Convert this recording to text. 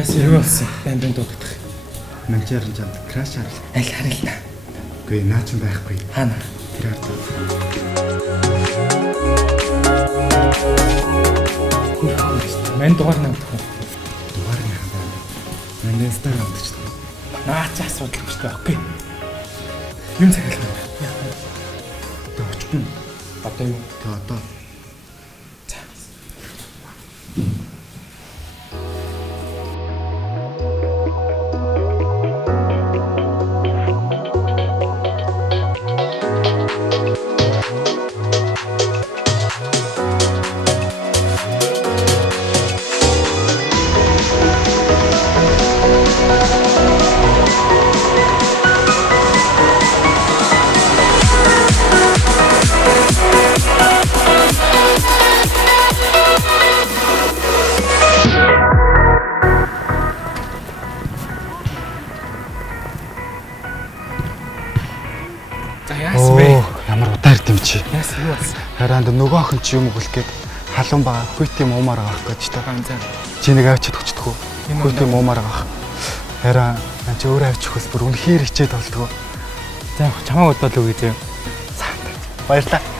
Яасан юу болсон? Байн дуудах. Манчаар нь жаад краш харал. Аль харилна. Үгүй наа ч байхгүй. Хаана? Тэр ард. Мэн дугаар намдах уу? Дугаар нь хаа. Мэн инстаграм авчихсан. Наач асуудал гэж байна. Окей. Юм захиална. Тэ очтон. Одоо юу? Тэ одоо. Ямар удаар дэмчи. Яасан юу болсон? Хараад нөгөө охин чи юм өгөх гээд халуун байгаа. Хүйти муумаар авах гэж та. Чи нэг авчид өчтдгүү. Хүйти муумаар авах. Хараа чи өөрөө авчих хүс бүр үнэхээр хичээд болдгоо. За чамаа бодвол үгүй зөө. Баярлалаа.